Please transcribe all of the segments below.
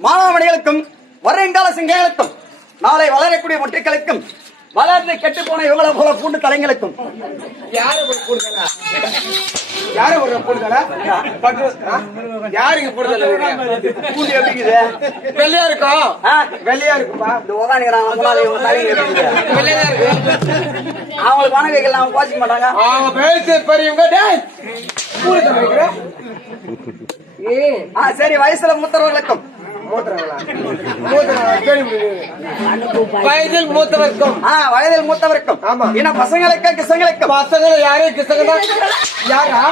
மாணவமணிகளுக்கும் வருங்கால சிங்கைகளுக்கும் நாளை வளரக்கூடிய முட்டைகளுக்கும் வளர்ந்து கெட்டு போன இவங்களை போல பூண்டு தலைங்களுக்கும் யாரு போடுதலா யாரு ஒரு போடுதலா யாருக்கு போடுதல பூண்டு எப்படிங்குது வெள்ளையா இருக்கும் வெள்ளையா இருக்குப்பா இந்த உகானிக்கிறாங்க வெள்ளையா இருக்கு அவங்களுக்கு பணம் வைக்கல அவங்க கோச்சிக்க மாட்டாங்க அவங்க பேச பெரியவங்க டேய் பூண்டு வைக்கிற சரி வயசுல மூத்தவர்களுக்கும் வயதில் மூத்தவருக்கும் வயதில் மூத்தவருக்கும் ஆமா ஏன்னா பசங்களுக்கு கிசங்களுக்கும் பசங்க யாரு கிசங்க யாரா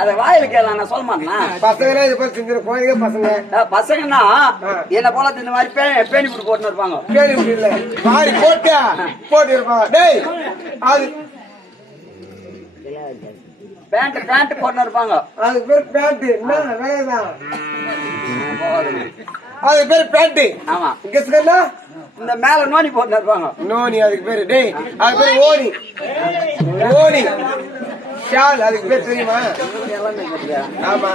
அத வாயில கேட்கலாம் நான் சொல்ல மாட்டேன்னா பசங்க இது போல செஞ்சு குழந்தைங்க பசங்க பசங்கன்னா என்ன போல இந்த மாதிரி பேணி போட்டு போட்டு இருப்பாங்க பேணி போட்டு இல்ல மாறி போட்டு இருப்பாங்க டேய் அது பேண்ட் போட்டு இருப்பாங்க அது பேர் பேண்ட் என்ன வேலைதான் அது பேர் பேண்ட் ஆமா கிஸ்கன்னா இந்த மேல நோனி போட்டு இருப்பாங்க நோனி அதுக்கு பேரு டேய் அது பேர் ஓனி ஓனி ஷால் அதுக்கு பேர் தெரியுமா ஆமா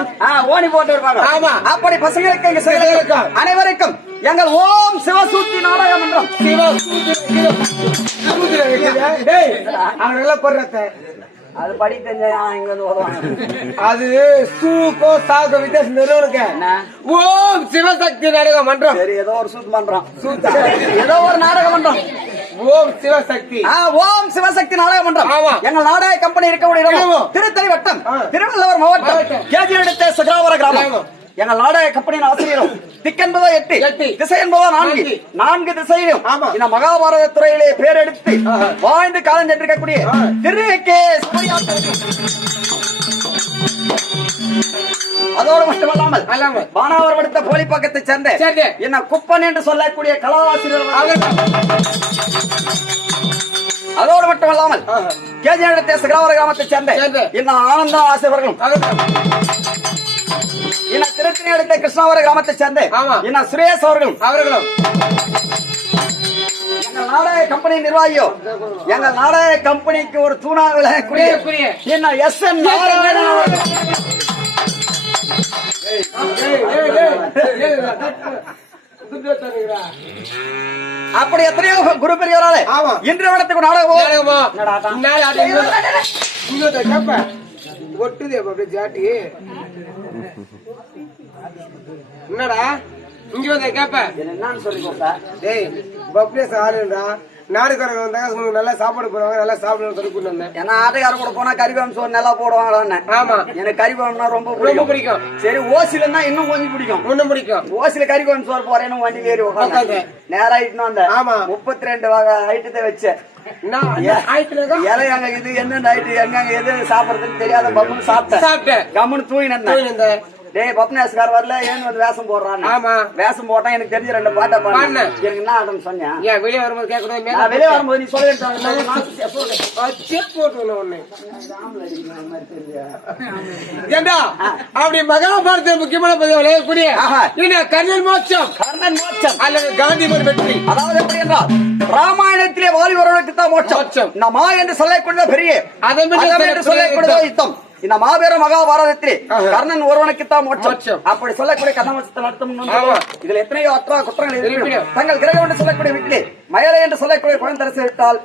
ஓனி போட்டு இருப்பாங்க ஆமா அப்படி பசங்களுக்கு எங்க செயலுக்கு அனைவருக்கும் எங்கள் ஓம் சிவசூத்தி நாடக மன்றம் டேய் அவங்கள போடுறத அது படி தெரிஞ்ச இங்க வந்து ஓடுவாங்க அது சூக்கோ சாக்கோ வித்தியாசம் நிறுவனுக்கு ஓம் சிவசக்தி நாடக மன்றம் சரி ஏதோ ஒரு சூத் மன்றம் ஏதோ ஒரு நாடக மன்றம் ஓம் சிவசக்தி ஓம் சிவசக்தி நாடக மன்றம் ஆமா எங்கள் நாடக கம்பெனி இருக்கக்கூடிய இடம் திருத்தணி வட்டம் திருவள்ளுவர் மாவட்டம் கேஜி எடுத்த சகராவர கிராமம் எங்கள் நாடக கம்பெனியின் ஆசிரியரும் திக் என்பதோ 8 திசை என்பதோ 4 திசையிலும் இந்த மகாபாரத துறையிலே பேரெடுத்து வாழ்ந்து காலம் சென்றிருக்கக்கூடிய திரு கே அதோடு மட்டுமல்லாமல் பானாவர் படுத்த போலிப்பாக்கத்தை சேர்ந்த என்ன குப்பன் என்று சொல்லக்கூடிய கலாசிரியர் அதோடு மட்டுமல்லாமல் கேஜி எடுத்த சகராவர கிராமத்தை சேர்ந்த என்ன ஆனந்த ஆசிரியர்களும் என்ன திருத்தணி அடுத்த கிருஷ்ணாவர கிராமத்தை சேர்ந்த என்ன சுரேஷ் அவர்களும் எங்கள் நாடக கம்பெனி நிர்வாகியோ எங்கள் நாடக கம்பெனிக்கு ஒரு தூணா விளையக்கூடிய என்ன எஸ் என் நாராயணன் அப்படி எத்தனையோ குரு பெரியவராலே இன்று இடத்துக்கு நாடகம் ஒட்டுது அப்படியே ஜாட்டி என்னடா இங்க வந்த கேப்ப என்னன்னு சொல்லிக்கோங்க டேய் பப்ளிய சாருடா நாடுகாரங்க வந்தாங்க உங்களுக்கு நல்லா சாப்பாடு போடுவாங்க நல்லா சாப்பிடணும்னு சொல்லி கூட்டு வந்தேன் ஏன்னா ஆட்டுக்காரங்க கூட போனா கறிவாம் சோறு நல்லா போடுவாங்களான்னு ஆமா எனக்கு கறிவாம்னா ரொம்ப பிடிக்கும் சரி ஓசிலன்னா இன்னும் கொஞ்சம் பிடிக்கும் ஓசில கறிவாம் சோறு போறேன்னு வண்டியில ஏறி உட்காந்து நேரம் ஆயிட்டுன்னு வந்தேன் ஆமா 32 வகை ஐட்டத்தை வச்சேன் இது என்ன எங்க எது சாப்பிடறதுன்னு தெரியாத பம்முன்னு சாப்பிட்டேன் கம்முன்னு தூங்கினேன் டேய் பப்னாஸ்கார் வரல ஏன் வந்து வேஷம் போடுறான் ஆமா வேஷம் போட்டா எனக்கு தெரிஞ்ச 2 பாட்டை பாடுன எனக்கு என்ன ஆடம் சொன்னேன் ஏன் வெளிய வரும்போது கேக்குறேன் நான் வெளிய வரும்போது நீ சொல்லிட்டாங்க ஏண்டா அப்படி மகாபாரத முக்கியமான பதிவு விளையக்கூடிய என்ன கர்ணன் மோட்சம் அல்லது காந்திமர் வெற்றி அதாவது எப்படி என்றால் ராமாயணத்திலே வாலிபர்களுக்கு தான் மோட்சம் நம்ம என்று சொல்லக்கூடிய பெரிய அதன் என்று சொல்லக்கூடிய யுத்தம் இந்த மாபெரும் மகாபாரதத்திலே கர்ணன் ஒருவனுக்குத்தான் மோட்சம் அப்படி சொல்லக்கூடிய கர்ணமோட்சத்தை நடத்தும் இதுல எத்தனையோ அற்றா குற்றங்கள் தங்கள் கிரகம் என்று சொல்லக்கூடிய வீட்டிலே மயலை என்று சொல்லக்கூடிய குழந்தரசு விட்டால்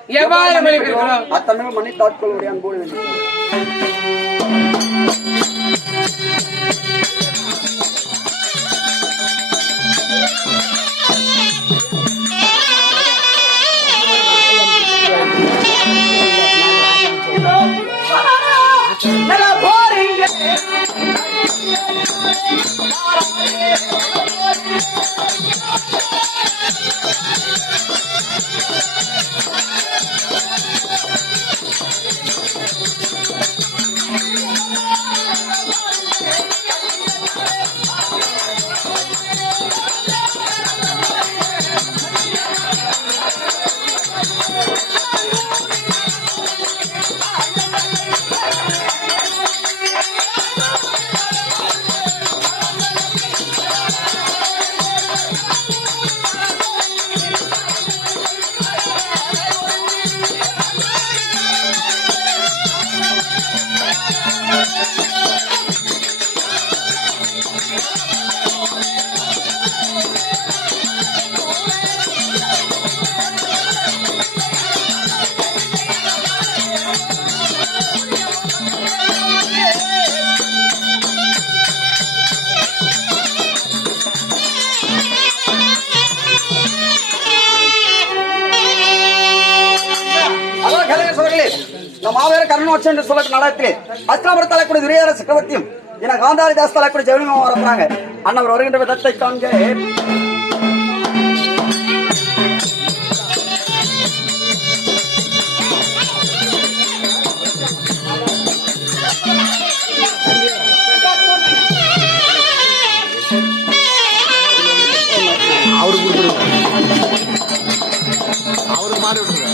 அத்தமிழ் மன்னித்து ஆட்கொள்ளுடைய அன்போடு நல்லா போறீங்க மாவேர கர்ணோட்சம் என்று சொல்ல நடத்திலே அஸ்திராபுரத்தில் தலைக்கூடிய துரியோதன சக்கரவர்த்தியும் என காந்தாரி தாஸ் தலைக்கூடிய ஜெவனிமாவும் வரப்போறாங்க. அண்ணவர் வருகின்ற விதத்தை காண்க. அவருக்கு கொடுத்துருங்க, அவருக்கு மாறி விட்டுருங்க.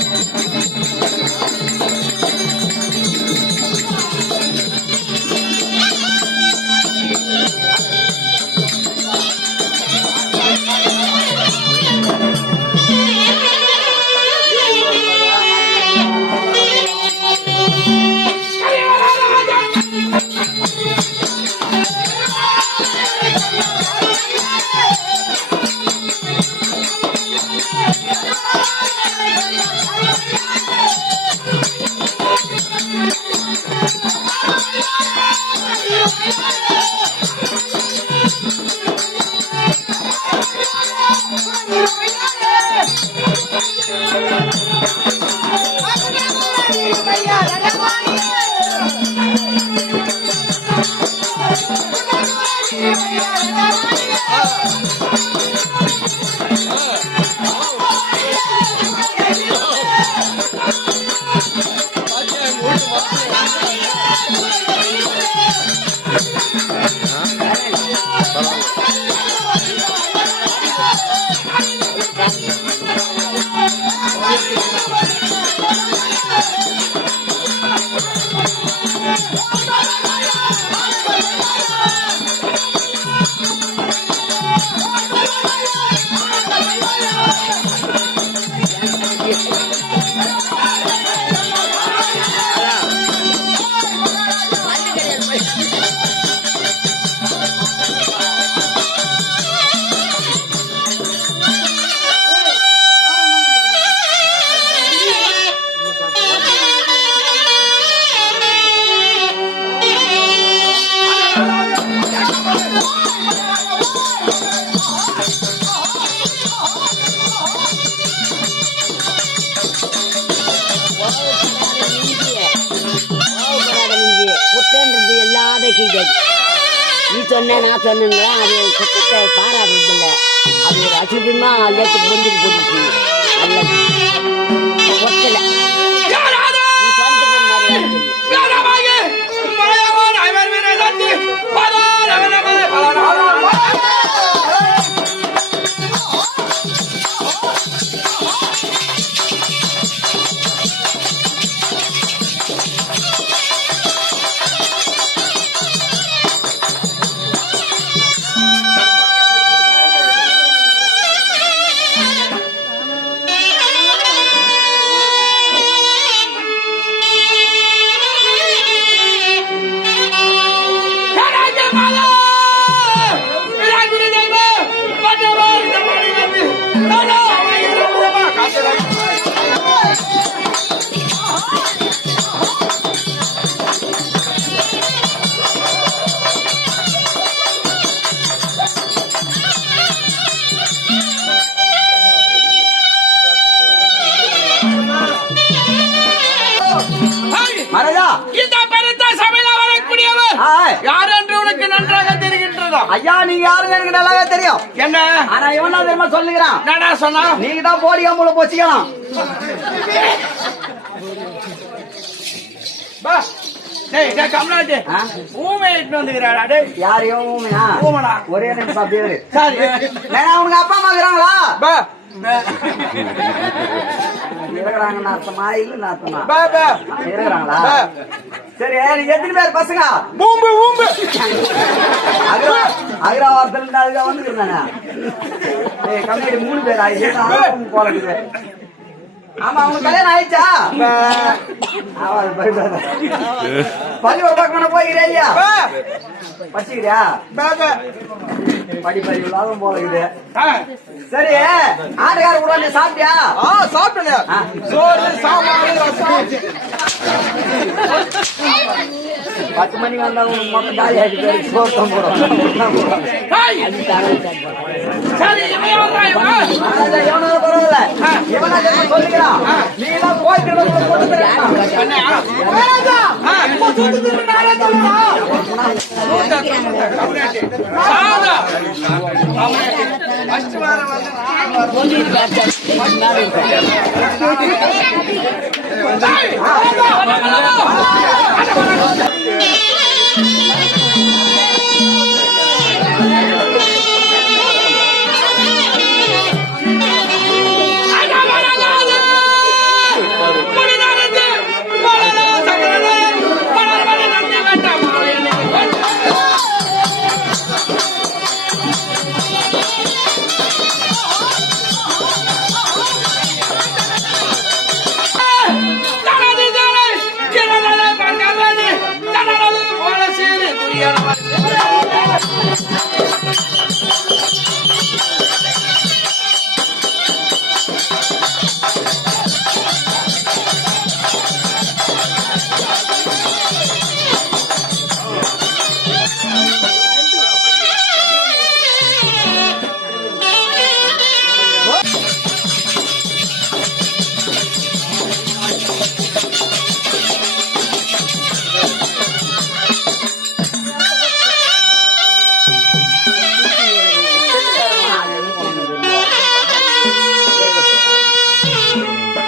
நீ சொன்ன நான் சொன்னா அது குற்றத்தை பாராடுறது இல்லை. அது ஒரு அசுபமா எல்லாத்துக்கு வந்துட்டு போட்டுச்சு. நல்லது ஒத்தல நீ சொந்தக்கு மகாராஜா, இந்த பெருத்த சபையில வரக்கூடியவர் யார் என்று உனக்கு நன்றாக தெரிகின்றதா? ஐயா நீங்க யாருன்னு எனக்கு நல்லாவே தெரியும். என்ன ஆனா இவன் தான் தெரியுமா சொல்லுகிறான். என்னடா சொன்னா? நீங்க தான் போடியா மூல போச்சுக்கலாம். பா டேய் டேய் கம்லாட்டே ஊமை இட்டு வந்துக்கறாடா டேய். யார் இவன் ஊமையா? ஊமடா. ஒரே நிமிஷம் அப்படியே இரு. சரி நான் உனக்கு அப்பா அம்மா இருக்கிறாங்களா? பா இருக்கிறாங்கன்னு அர்த்தமா இல்ல அர்த்தமா? பா பா இருக்கிறாங்களா? சரி நீங்க எத்தனை பேர் பசங்க? ஊம்பு ஊம்பு அகிராவாரத்துல அதுதான் வந்துருந்தானே. கம்மியாடி 3 பேர் ஆயிடுச்சு போறது. ஆமா அவங்க கல்யாணம் ஆயிடுச்சா? பள்ளியோட பக்கம் போய்கிறியா? படிச்சுக்கிறியா? படி படி இல்லாத போலக்குது. சரி ஆட்டுக்கார கூட நீ சாப்பிட்டியா? சாப்பிட்டேன். சோறு சாம்பார் ரசம் 10 மணிக்கு வந்தா உங்களுக்கு மொத்தம் காலி ஆகிட்டு சோத்தம் போடும். சரி எவனாவது பரவாயில்ல. இவனா சொல்லிக்கிறான். நீ எல்லாம் போயிட்டு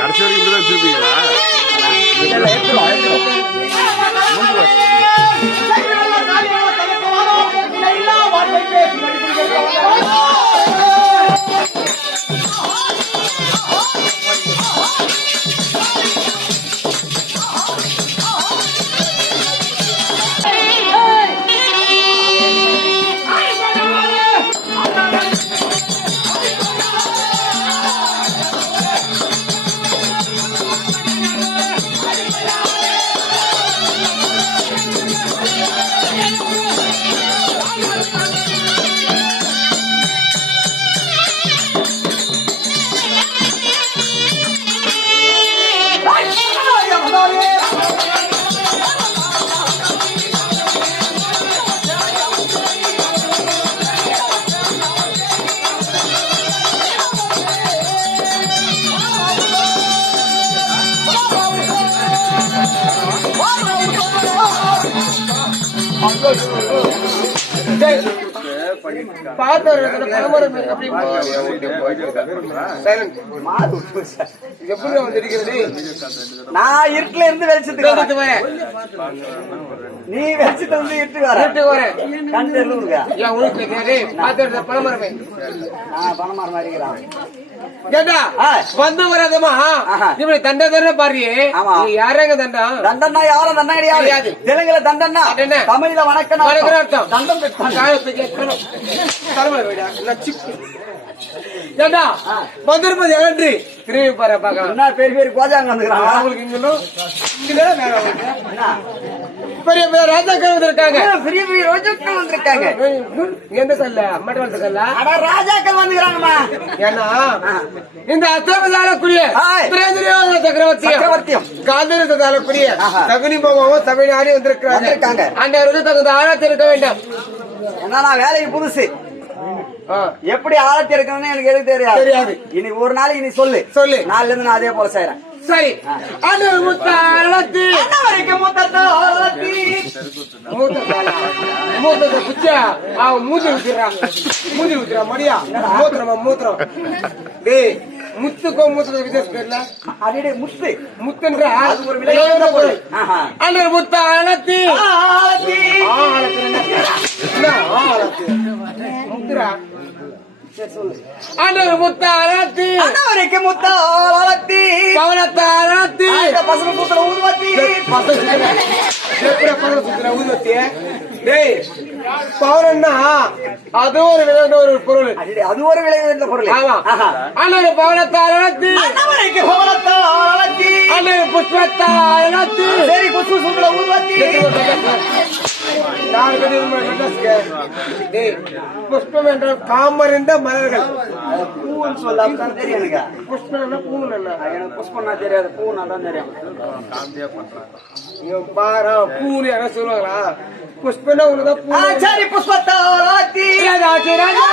கடைசி வரைக்கும் இப்படிதான் வச்சிருப்பீங்களா? நான் இருட்டுல இருந்து வெளிச்சத்துக்கு வரேன். நீ வெளிச்சத்தை வந்து இருட்டு வர கண் தெரியல பணமரம் இருக்கிறான். வந்து வராதமா இப்படி தண்டை தானே பாரு. யாரங்க தண்டம்? தண்டன்னா யாரும் தண்டா கிடையாது. தெலுங்குல தண்டன்னா தமிழ்ல வணக்கம் அர்த்தம். தண்டம் வந்திருப்பது ஏன்றி திரும்பி பாரு பாக்கலாம். என்ன பெரிய பெரிய கோஜாங்க வந்துக்கிறாங்க. அவங்களுக்கு இங்கெல்லாம் பெரிய பெரிய ராஜாக்கள் வந்திருக்காங்க. பெரிய பெரிய ரோஜாக்கள் வந்திருக்காங்க. எந்த கல்ல அம்மட்ட வந்து கல்ல அட ராஜாக்கள் வந்துக்கிறாங்கம்மா. ஏன்னா இந்த அஸ்தமதாலக்குரிய சக்கரவர்த்தியும் காந்திரதாலக்குரிய தகுனி போகவும் தமிழ்நாடு வந்திருக்காங்க. அந்த தகுந்த ஆழத்தில் இருக்க வேண்டும். ஏன்னா நான் வேலைக்கு புதுசு. எப்படி ஆழத்தி இருக்கணும்னு எனக்கு எதுக்கு தெரியாது. இனி ஒரு நாளைக்கு நீ சொல்லு நாளில இருந்து நான் அதே போல செய்யறேன். சரி முத்துக்கோ மூத்திரம் வித்தியாசம் தெரியல. அடே முத்து முத்துன்ற ஒரு விளையாட பொருள். அந்த முத்த அழத்தி முத்துரா அன்று முத்தாரத்தி அன்னவருக்கு முத்தாரத்தி பவனத்தாரத்தி பசங்க கூத்துற ஊதுவத்தி ஊதுவத்தி. டேய் பவனன்னா அது ஒரு விளையாட்டு ஒரு பொருள். அது ஒரு விளையாட்டு பொருள். ஆமா. அன்று பவனத்தாரத்தி அன்னவருக்கு பவனத்தாரத்தி அன்று புஷ்பத்தாரத்தி சரி புஷ்ப சூத்திர ஊதுவத்தி. புஷ்பம் என்றால் காமறிந்த மலர்கள். பூன்னு சொல்ல அப்பதான் தெரியும் எனக்கு. புஷ்பம் பூ எனக்கு புஷ்பம்னா தெரியாது. பூன்னா தான் தெரியும். பாரா பூன்னு யாராவது சொல்லுவாங்களா? புஷ்பனா உனதான் பூ. சரி புஷ்பத்தாரத்தி ராஜா ராஜா ராஜா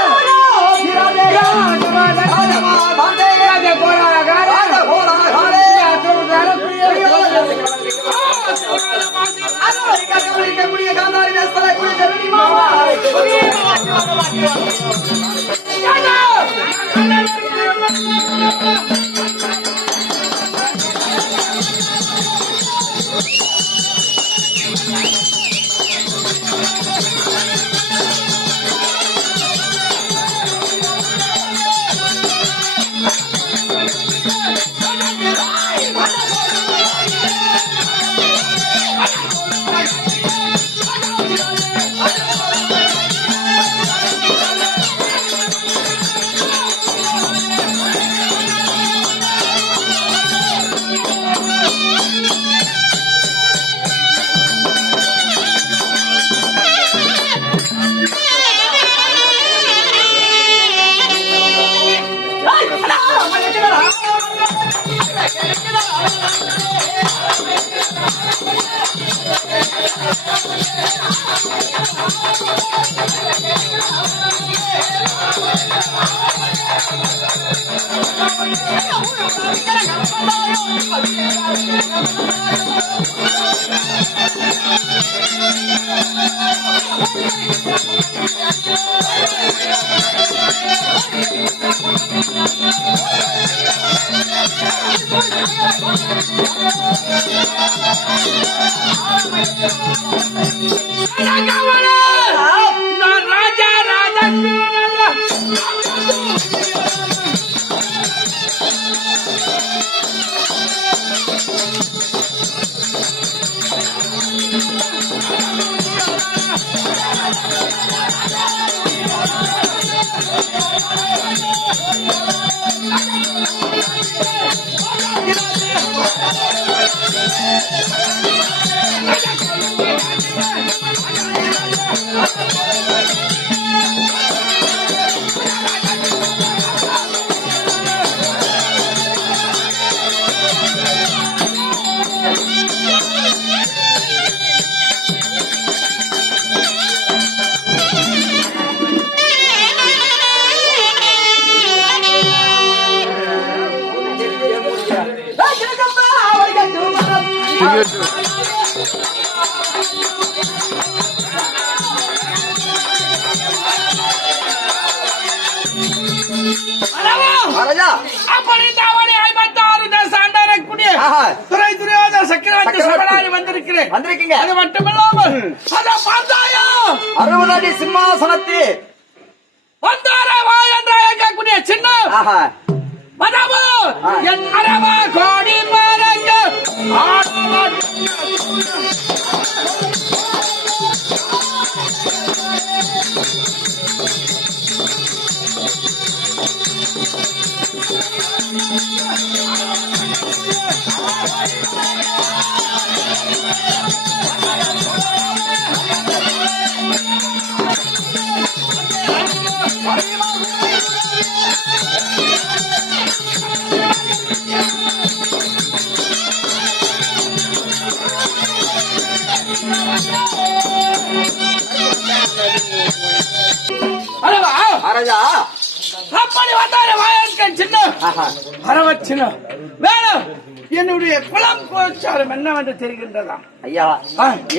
மகாராஜா அப்படி இந்த அவனை 56 தேச ஆண்டவரக்கூடிய துரை துரியோதன சக்கரவர்த்தி சபையாரி வந்திருக்கிறேன். வந்திருக்கீங்க. அது மட்டுமில்லாமல் அத பார்த்தாயா 60 அடி சிம்மாசனத்தில் வந்தார வா என்ற கேட்கக்கூடிய சின்ன மதமோ என் அரவா கோடி மரங்க மகாராஜா அப்படி வந்தார வாயன் சின்ன அரவ சின்ன வேணும் என்னுடைய குலம் கோச்சாரம் என்னவென்று தெரிகின்றதா? ஐயா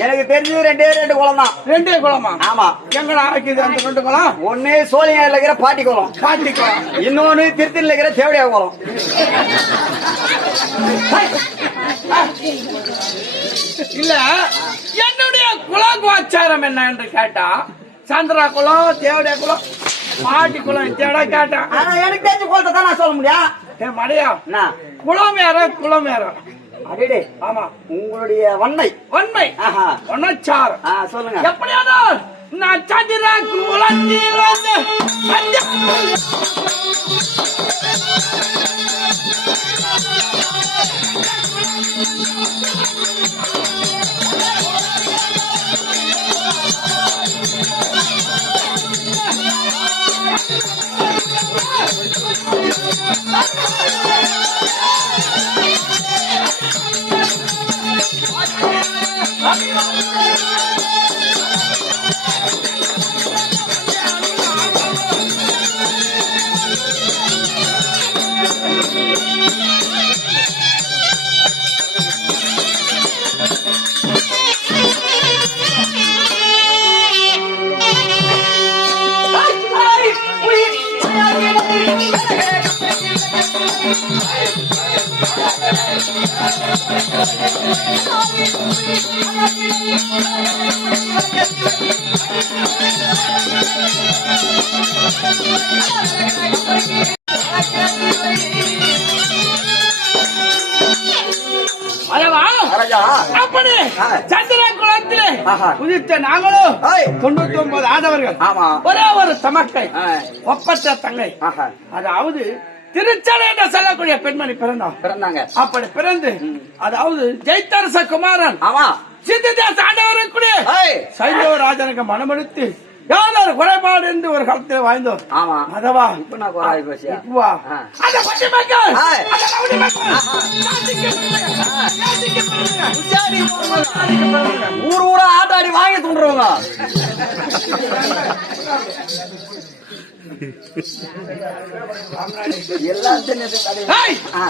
எனக்கு தெரிஞ்சது 2 குளம் தான். 2 குளமா? ஆமா. எங்கடா ஆக்கிது அந்த 2 குளம்? ஒண்ணு சோழிங்கர்ல இருக்கிற பாட்டி குளம், காட்டி குளம். இன்னொன்னு திருத்தில இருக்கிற தேவடியா குளம். இல்ல என்னுடைய குல கோச்சாரம் என்ன என்று கேட்டா சந்திரா குளம், தேவடியா குளம், பாட்டி குளம் தேடா கேட்டா எனக்கு தெரிஞ்ச குளத்தை தான் நான் சொல்ல முடியும். மடையா குளம் வேற குளம் வேற. அடே ஆமா உங்களுடைய வன்மை வன்மை ஒன்னச்சாரம் சொல்லுங்க. எப்படியானால் நான் சந்திர குலத்தில் அல்லவா மகாராஜா அப்படி சந்திர குலத்திலே ஆஹா. உதித்த நாங்களும் ஏய். 99 ஆதவர்கள் ஆமா. ஒரே ஒரு தமக்கை ஆ. ஒப்பற்ற தங்கை ஆஹா. அதாவது திருச்சலை என்று சொல்லக்கூடிய பெண்மணி பிறந்தார். பிறந்தாங்க. அப்படி பிறந்து அதாவது ஜெயத்தரச குமாரன் ஆமா. சித்ததேச ஆண்டவருக்குரிய ஏய். சைந்தவ ராஜனுக்கு மனமெடுத்து யாதொரு குறைபாடு என்று ஒரு காலத்தில் வாழ்ந்தோம். ஆமா. அதவா இப்ப நான் குறை பேசியா? இப்பவா ஆ. அந்த பட்டி மக்கள் ஏய். அந்த ரவுடி மக்கள் ஆஹா. யாத்திக்கு ஊர் ஊரா ஆட்டாடி வாங்கி தூண்டுறவங்க. எல்லாம் தெரிஞ்சது தடை. ஏய். ஆ.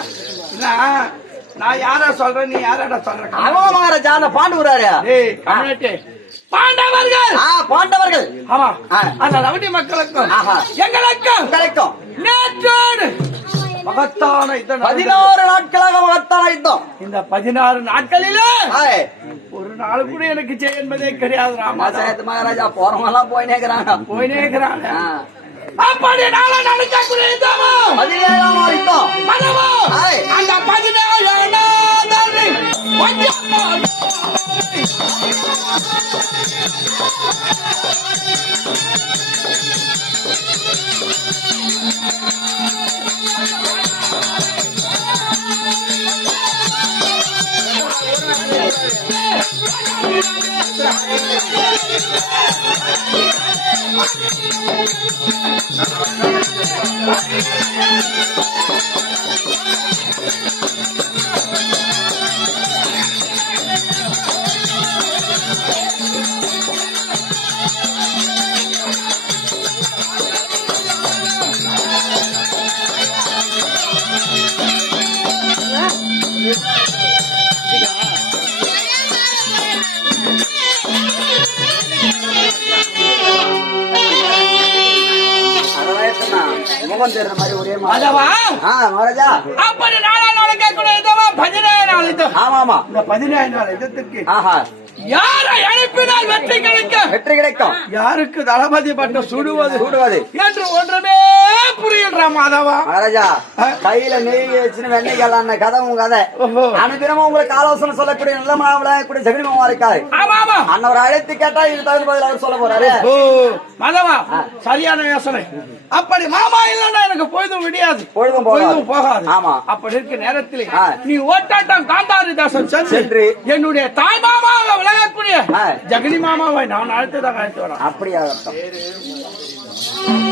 நான் யாரா சொல்றேன், நீ யாரா சொல்ற? அவன் மகாராஜா அந்த பாண்டுறாரு. ஏய், கம்யூனிட்டி பாண்டவர்கள். பாண்டவர்கள். ஆமா. ஆ. அந்த ரவுடி மக்களுக்கும் ஆஹா. எங்களுக்கும் கிடைக்கும். நேற்றோடு மகத்தான யுத்தம் நடந்தது. 16 நாட்களாக மகத்தான யுத்தம். இந்த 16 நாட்களிலே ஏய். ஒரு நாள் கூட எனக்கு செய்ய என்பதே கிடையாது. ராமா மாசத்து மகாராஜா போறவங்க எல்லாம் போயினே இருக்கிறாங்க. போயினே இருக்கிறாங்க. ஆ. அப்படி நாளை நடக்கக்கூடிய யுத்தமோ 17ஆம் யுத்தம். மனமோ ஏய். அந்த 17 நாள் முகம் தெரிற மாதிரி ஒரே மாதிரி. அதவா மகாராஜா. அப்படி நாளா நடக்கக்கூடிய யுத்தமோ 17 நாள் யுத்தம். ஆமா ஆமா. இந்த 17 நாள் யுத்தத்துக்கு ஆஹா. யாரை அனுப்பினால் வெற்றி கிடைக்கும், வெற்றி கிடைக்கும். யாருக்கு தளபதி பட்டம் சுடுவது சூடுவது என்று ஒன்றுமே புரியல மாதவா. மகாராஜா கையில நெய் வச்சுன்னு வெண்ணெய் கல்ல கதை உங்க கதை. ஓஹோ. அனுதினமும் உங்களுக்கு ஆலோசனை சொல்லக்கூடிய நல்ல விளையாடக்கூடிய ஜெகனிமாமா இருக்காரு. ஆமா ஆமா. அன்னவரை அழைத்து கேட்டா இது தகுந்த பதில் அவர் சொல்ல போறாரு. ஓ மாதவா சரியான யோசனை. அப்படி மாமா இல்லன்னா எனக்கு பொழுதும் விடியாது, பொழுதும் போகாது. ஆமா. அப்படி இருக்க நேரத்தில் ஆ. நீ ஓட்டாட்டம் காந்தாரிதாசன் சென்று சென்று என்னுடைய தாய் மாமாவை விலகக்கூடிய ஆ. ஜெகனி மாமாவை நான் அழைத்துதான் அழைத்து வரேன். அப்படியா அர்த்தம்.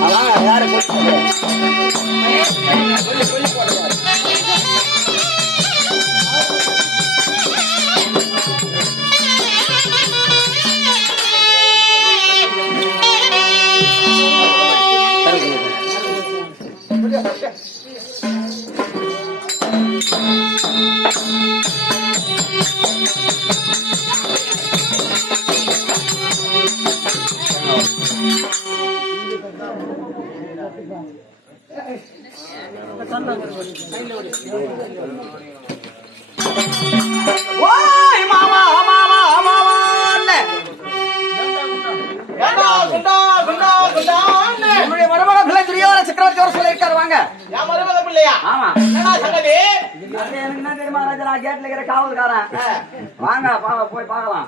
அதான் யாரு கூப்பிட்டு ஓய் மாமா மாமா மாமான்னு என்னுடைய மருமக பிள்ளை துரியோதன சக்கரவர்த்தி வர சொல்லியிருக்காரு. வாங்க. ஆமா. அது எனக்கு என்ன தெரியுமா ராஜா, நான் கேட்ல இருக்கிற காவல்காரன். வாங்க போய் பார்க்கலாம்.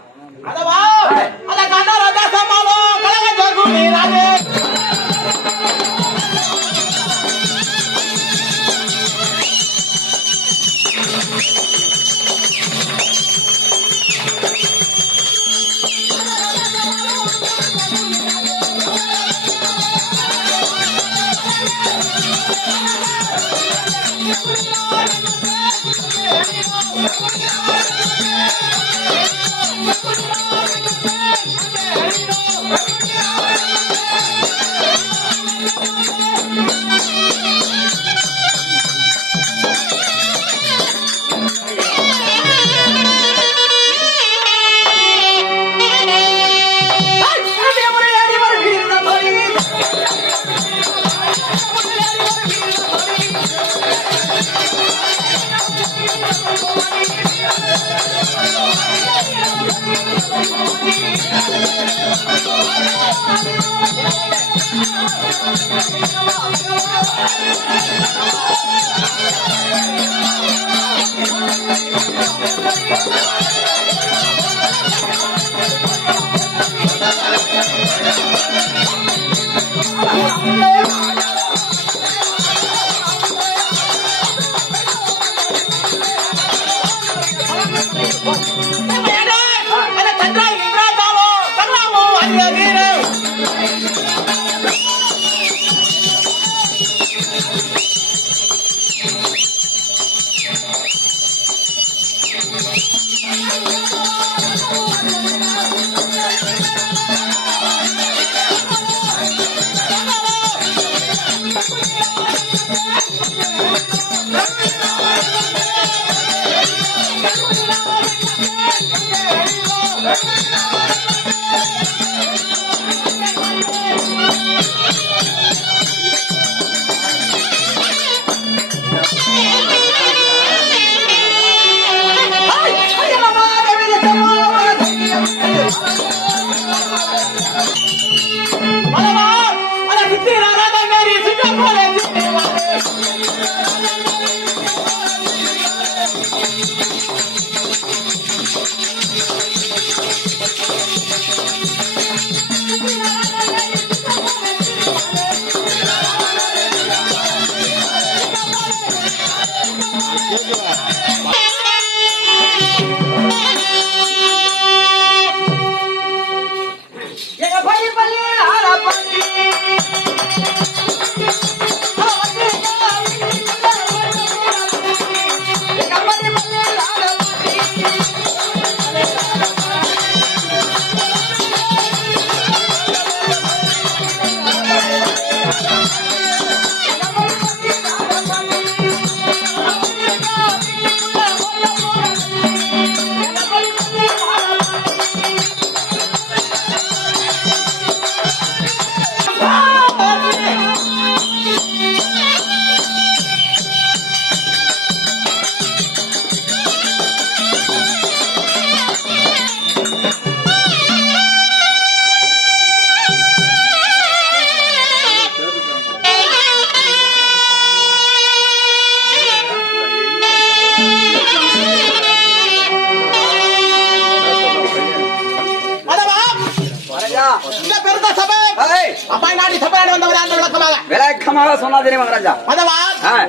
விளக்கமாக சொன்னாதே மகாராஜா.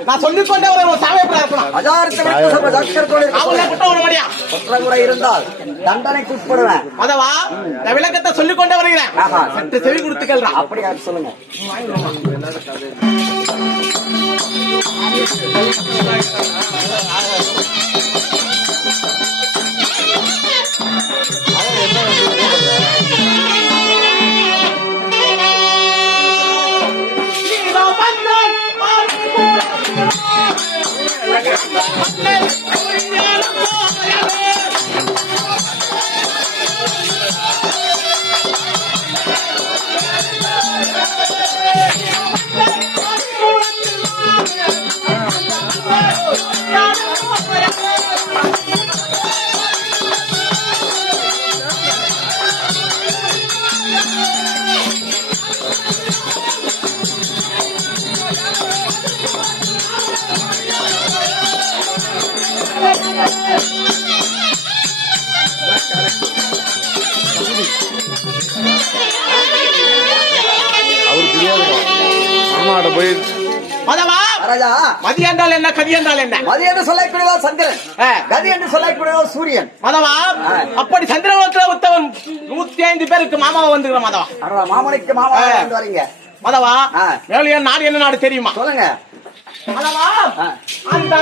நான் சொல்லிக்கொண்டே ஒரு சாமியை இருக்கணும். அஜாரத்தை விட்டு சபை சக்கரத்தோடு குறை இருந்தால் தண்டனைக்கு உட்படுவேன். அதவா நான் விளக்கத்தை சொல்லிக்கொண்டே வருகிறேன். சற்று செவி கொடுத்துக்கலாம். அப்படியா சொல்லுங்க. மதி என்றால் என்ன, கதி என்றால் என்ன? மதி என்று சொல்லக்கூடியதோ சந்திரன், கதி என்று சொல்லக்கூடியதோ சூரியன். மதவா அப்படி சந்திரகுலத்தில் உத்தவன் 105 பேருக்கு மாமாவை வந்துக்கிறோம். மதவா மாமனுக்கு மாமா வரீங்க. மதவா மேலும் நாடு என்ன நாடு தெரியுமா? சொல்லுங்க. மதவா அந்த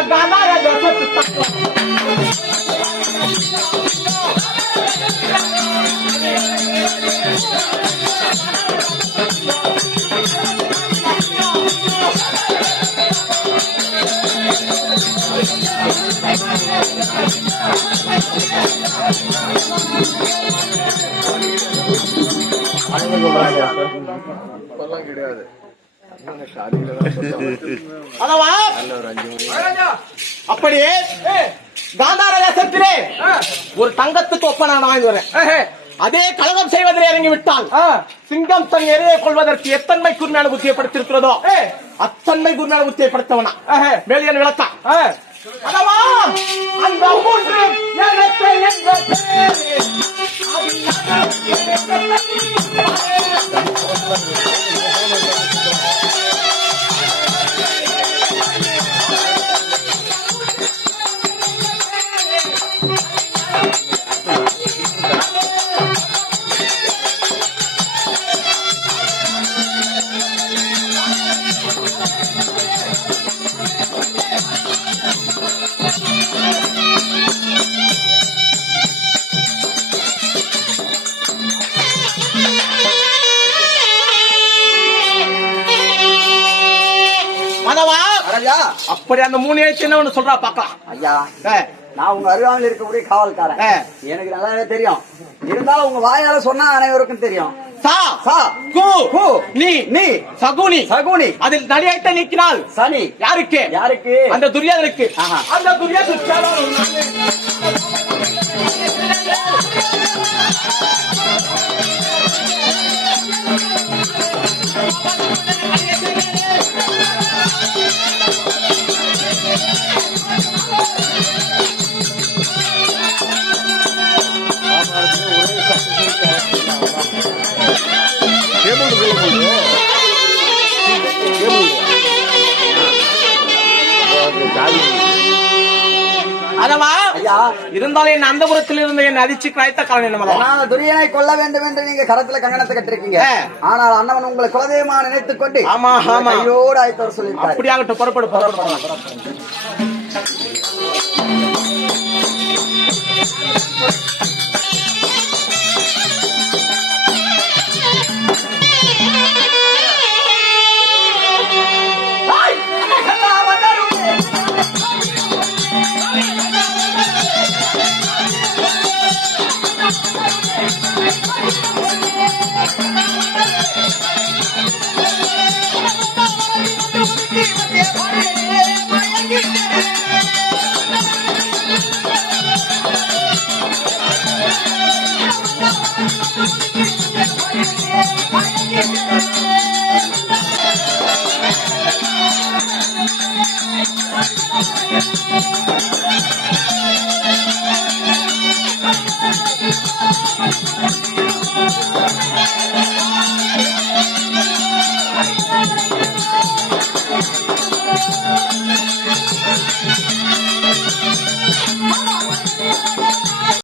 அப்படியே காந்தார தேசத்திலே ஒரு தங்கத்துக்கு ஒப்பனை வாங்கி வரேன். அதே கலகம் செய்வதில் இறங்கி விட்டால் சிங்கம் தன் எரையை கொள்வதற்கு எத்தன்மை கூர்மையான புத்தியை படுத்திருக்கிறதோ அத்தன்மை கூர்மையான புத்தியை படுத்தவனா மேலியன் விளக்கா. அதவா அந்த மூன்று அப்படி அந்த 3 எழுத்து என்ன ஒண்ணு சொல்றா பாக்கலாம். ஐயா நான் உங்க அருகாமையில் இருக்கக்கூடிய காவல்காரன். எனக்கு நல்லாவே தெரியும். இருந்தாலும் உங்க வாயால சொன்னா அனைவருக்கும் தெரியும். சா சா கு கு நீ நீ சகுனி சகுனி அதில் நடிகத்தை நீக்கினால் சனி யாருக்கு? யாருக்கு? அந்த துரியோதனுக்கு. ஆஹா. அந்த துரியோதனுக்கு அதவா இருந்தாலும் என் அந்தபுரத்தில் இருந்து என் அதிர்ச்சி காய்த்த காரணம் என்ன? நான் துரியனை கொல்ல வேண்டும் என்று நீங்க கரத்துல கங்கணத்தை கட்டிருக்கீங்க. ஆனால் அண்ணவன் உங்களை குலதெய்வமா நினைத்துக் கொண்டு ஆமா ஆமா கையோடு ஆய்த்தவர் சொல்லியிருக்காரு. அப்படியாகட்டும், புறப்படு புறப்படு.